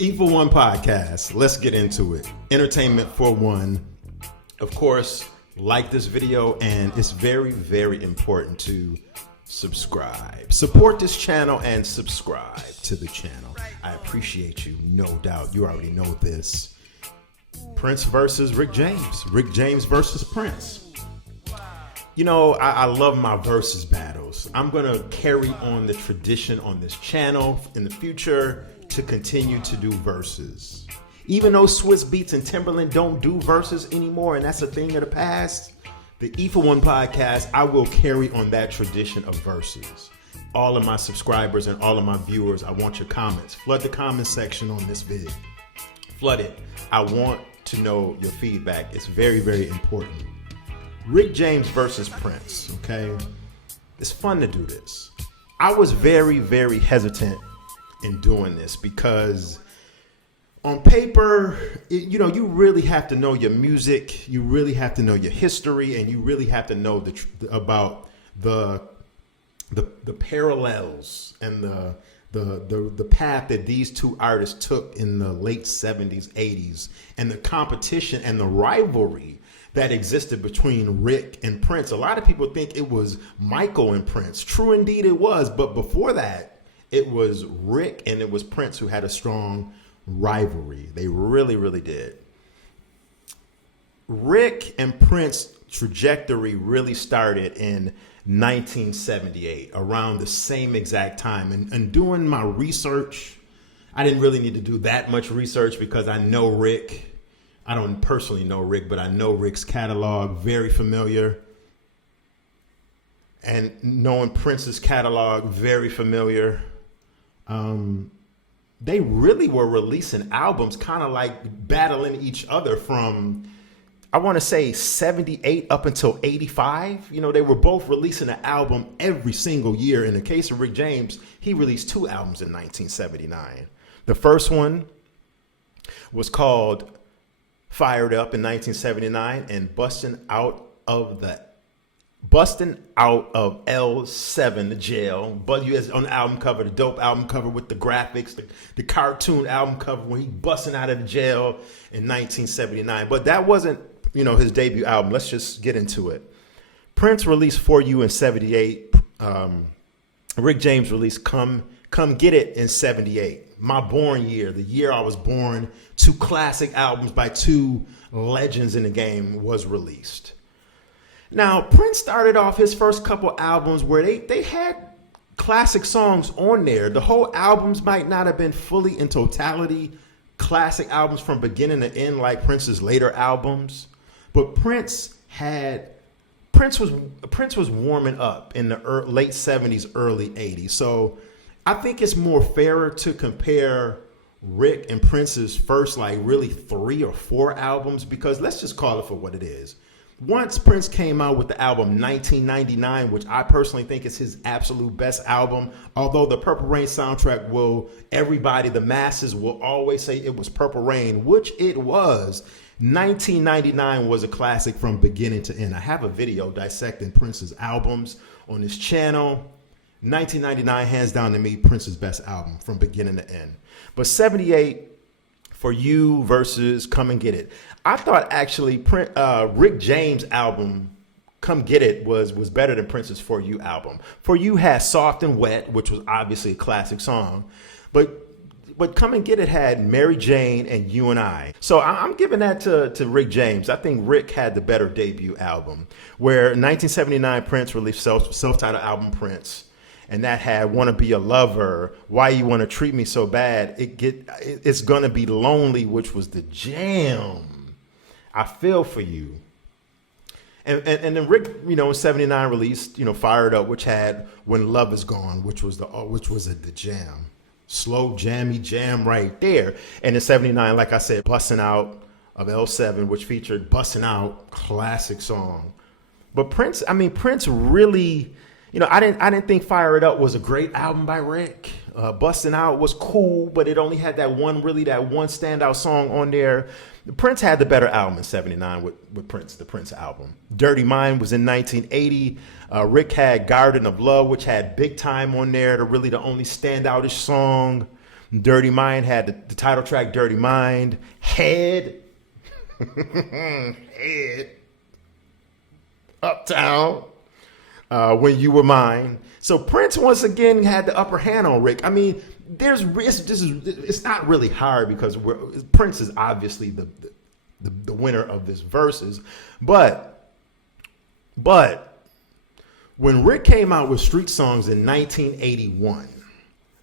Evil One Podcast. Let's get into it. Entertainment for one. Of course, like this video, and it's very, very important to subscribe. Support this channel and subscribe to the channel. I appreciate you, no doubt. You already know this. Prince versus Rick James. Rick James versus Prince. You know, I love my versus battles. I'm going to carry on the tradition on this channel in the future to continue to do verses. Even though Swiss Beats and Timberland don't do verses anymore, and that's a thing of the past, the Evil One Podcast, I will carry on that tradition of verses. All of my subscribers and all of my viewers, I want your comments. Flood the comment section on this vid. Flood it. I want to know your feedback. It's very, very important. Rick James versus Prince, okay? It's fun to do this. I was very, very hesitant in doing this because on paper, you really have to know your music, you really have to know your history, and you really have to know about the parallels and the path that these two artists took in the late 70s, 80s, and the competition and the rivalry that existed between Rick and Prince. A lot of people think it was Michael and Prince. True, indeed it was. But before that, it was Rick and it was Prince who had a strong rivalry. They really, really did. Rick and Prince trajectory really started in 1978, around the same exact time. And doing my research, I didn't really need to do that much research because I know Rick. I don't personally know Rick, but I know Rick's catalog, very familiar. And knowing Prince's catalog, very familiar. They really were releasing albums kind of like battling each other from, I want to say 78 up until 85. You know, they were both releasing an album every single year. In the case of Rick James, he released two albums in 1979. The first one was called Fired Up in 1979 and Busting Out of L7, the jail. But you has on the album cover, the dope album cover with the graphics, the cartoon album cover when he busting out of the jail in 1979. But that wasn't, his debut album. Let's just get into it. Prince released For You in 78. Rick James released Come Get It in 78. My born year, the year I was born. Two classic albums by two legends in the game was released. Now, Prince started off his first couple albums where they had classic songs on there. The whole albums might not have been fully in totality classic albums from beginning to end like Prince's later albums, but Prince was warming up in the late 70s, early 80s. So I think it's more fairer to compare Rick and Prince's first really 3 or 4 albums, because let's just call it for what it is. Once Prince came out with the album 1999, which I personally think is his absolute best album, although the Purple Rain soundtrack the masses will always say it was Purple Rain, which it was. 1999 was a classic from beginning to end. I have a video dissecting Prince's albums on this channel. 1999, hands down to me, Prince's best album from beginning to end. But 78, For You versus Come and Get It. I thought actually Rick James' album, Come Get It, was better than Prince's For You album. For You had Soft and Wet, which was obviously a classic song. But Come and Get It had Mary Jane and You and I. So I'm giving that to Rick James. I think Rick had the better debut album. Where in 1979, Prince released self-titled album Prince. And that had Wanna Be a Lover, Why You Wanna Treat Me So Bad, It's Gonna Be Lonely, which was the jam. I Feel For You. And then Rick, in 79 released, Fired Up, which had When Love Is Gone, which was the jam. Slow, jammy jam right there. And in 79, like I said, Bustin' Out of L7, which featured Bustin' Out, classic song. But Prince really, I didn't think Fire It Up was a great album by Rick. Bustin' Out was cool, but it only had that one standout song on there. Prince had the better album in 79 with Prince, the Prince album. Dirty Mind was in 1980. Rick had Garden of Love, which had Big Time on there, the only standoutish song. Dirty Mind had the title track Dirty Mind. Head. Head. Uptown. When You Were Mine. So Prince once again had the upper hand on Rick. I mean, it's not really hard because Prince is obviously the winner of this verses, but when Rick came out with Street Songs in 1981,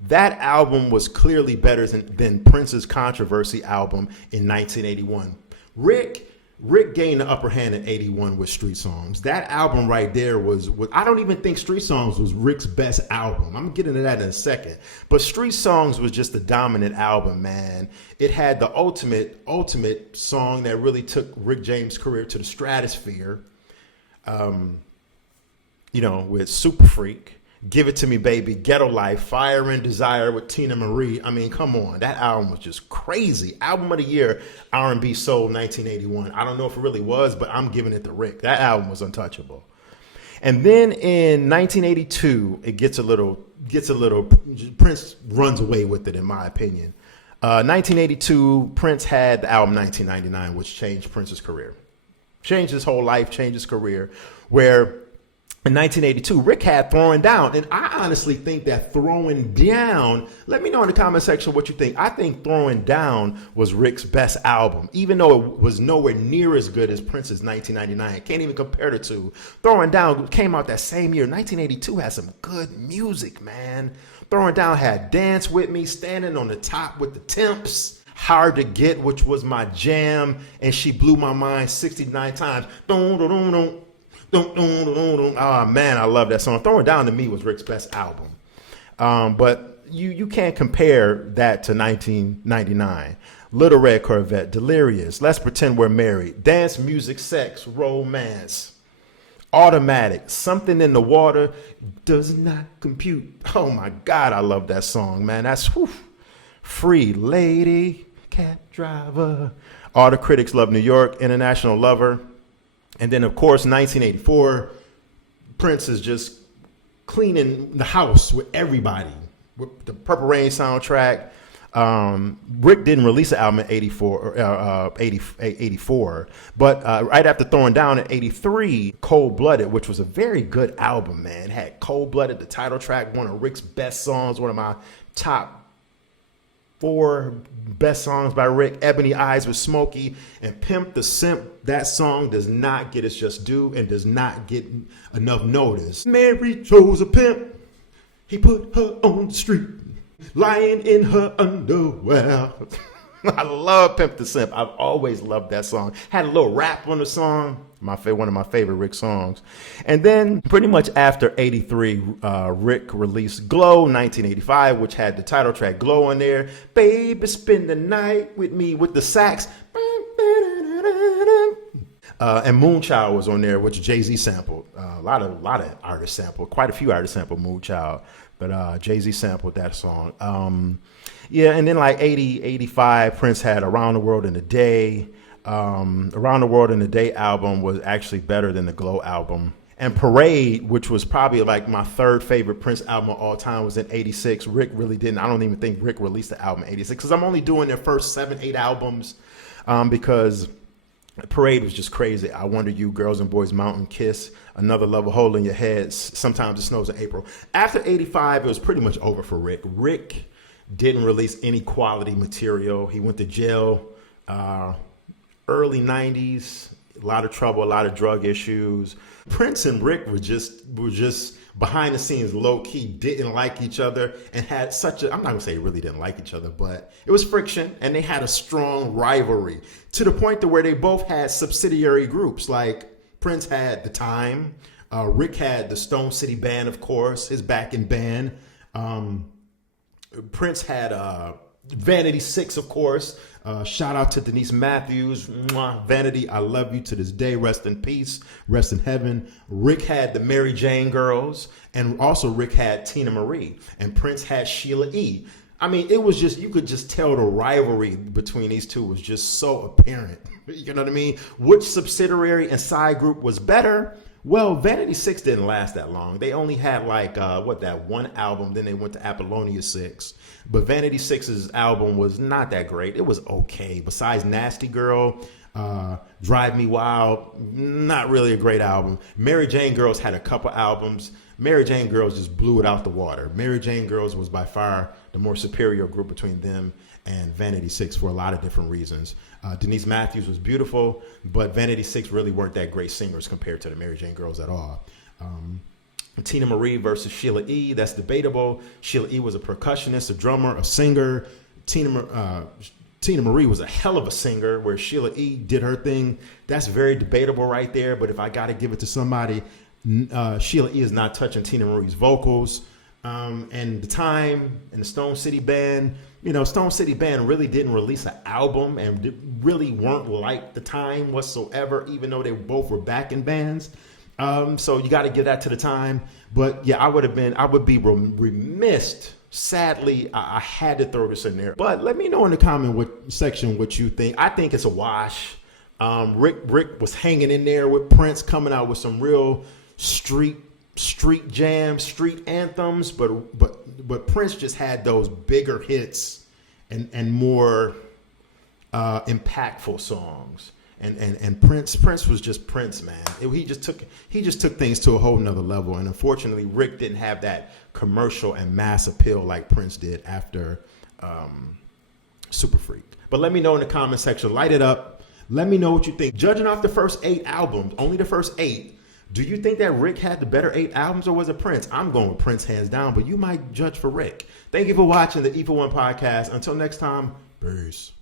that album was clearly better than Prince's Controversy album in 1981. Rick gained the upper hand in 81 with Street Songs. That album right there was I don't even think Street Songs was Rick's best album. I'm getting to that in a second. But Street Songs was just the dominant album, man. It had the ultimate song that really took Rick James' career to the stratosphere. With Super Freak, Give It To Me Baby, Ghetto Life, Fire and Desire with Tina Marie. I mean, come on. That album was just crazy. Album of the year, R&B Soul 1981. I don't know if it really was, but I'm giving it to Rick. That album was untouchable. And then in 1982, it gets a little, Prince runs away with it, in my opinion. 1982, Prince had the album 1999, which changed Prince's career. Changed his whole life, changed his career, where in 1982, Rick had Throwing Down. And I honestly think that Throwing Down, let me know in the comment section what you think. I think Throwing Down was Rick's best album, even though it was nowhere near as good as Prince's 1999. Can't even compare the two. Throwing Down came out that same year. 1982 had some good music, man. Throwing Down had Dance With Me, Standing on the Top with the Temps, Hard to Get, which was my jam, and She Blew My Mind 69 times. Oh man, I love that song. Throwing Down to me was Rick's best album. But you can't compare that to 1999. Little Red Corvette, Delirious, Let's Pretend We're Married, Dance Music, Sex, Romance, Automatic, Something in the Water, Does Not Compute. Oh my God, I love that song, man. That's Free Lady, Cab Driver, All the Critics Love New York, International Lover. And then, of course, 1984, Prince is just cleaning the house with everybody. With the Purple Rain soundtrack. Rick didn't release an album in 84, but right after Throwing Down in 83, Cold Blooded, which was a very good album, man. It had Cold Blooded, the title track, one of Rick's best songs, one of my top 4 best songs by Rick. Ebony Eyes with Smokey and Pimp the Simp. That song does not get its just due and does not get enough notice. Mary chose a pimp. He put her on the street, lying in her underwear. I love Pimp the Simp. I've always loved that song. Had a little rap on the song. One of my favorite Rick songs. And then pretty much after 83, Rick released Glow 1985, which had the title track Glow on there. Baby, spend the night with me with the sax. And Moonchild was on there, which Jay-Z sampled. A lot of artists sampled. Quite a few artists sampled Moonchild. But Jay-Z sampled that song. And then like 80, 85, Prince had Around the World in a Day. Around the World in a Day album was actually better than the Glow album. And Parade, which was probably like my 3rd favorite Prince album of all time, was in 86. Rick really didn't. I don't even think Rick released the album in 86 because I'm only doing their first 7, 8 albums because Parade was just crazy. I Wonder You, Girls and Boys Mountain, Kiss, Another Love, A Hole in Your Head, Sometimes It Snows in April. After 85, it was pretty much over for Rick. Rick didn't release any quality material. He went to jail early 90s, a lot of trouble, a lot of drug issues. Prince and Rick were just behind the scenes, low key, didn't like each other and had I'm not gonna say they really didn't like each other, but it was friction and they had a strong rivalry to the point to where they both had subsidiary groups. Like Prince had The Time, Rick had the Stone City Band, of course, his backing band. Prince had Vanity 6, of course. Shout out to Denise Matthews. Mwah, Vanity, I love you to this day. Rest in peace. Rest in heaven. Rick had the Mary Jane Girls. And also Rick had Tina Marie. And Prince had Sheila E. I mean, it was just, you could just tell the rivalry between these two was just so apparent. You know what I mean? Which subsidiary and side group was better? Well, Vanity Six didn't last that long. They only had like that one album. Then they went to Apollonia Six. But Vanity Six's album was not that great. It was okay. Besides Nasty Girl, Drive Me Wild, not really a great album. Mary Jane Girls had a couple albums. Mary Jane Girls just blew it out the water. Mary Jane Girls was by far the more superior group between them and Vanity Six for a lot of different reasons. Denise Matthews was beautiful, but Vanity Six really weren't that great singers compared to the Mary Jane Girls at all. Tina Marie versus Sheila E., that's debatable. Sheila E. was a percussionist, a drummer, a singer. Tina Marie was a hell of a singer, where Sheila E. did her thing. That's very debatable right there, but if I got to give it to somebody, Sheila E. is not touching Tina Marie's vocals. And the time and the Stone City Band, Stone City Band really didn't release an album and really weren't like the time whatsoever, even though they both were backing bands. So you got to give that to the time. But yeah, I would be remiss. Sadly, I had to throw this in there. But let me know in the comment section what you think. I think it's a wash. Rick was hanging in there with Prince, coming out with some real street jams, street anthems, but Prince just had those bigger hits and more impactful songs. And Prince was just Prince, man. He just took things to a whole nother level. And unfortunately, Rick didn't have that commercial and mass appeal like Prince did after Super Freak. But let me know in the comment section. Light it up. Let me know what you think. Judging off the first 8 albums, only the first 8, do you think that Rick had the better 8 albums, or was it Prince? I'm going with Prince hands down, but you might judge for Rick. Thank you for watching the Evil One Podcast. Until next time, peace.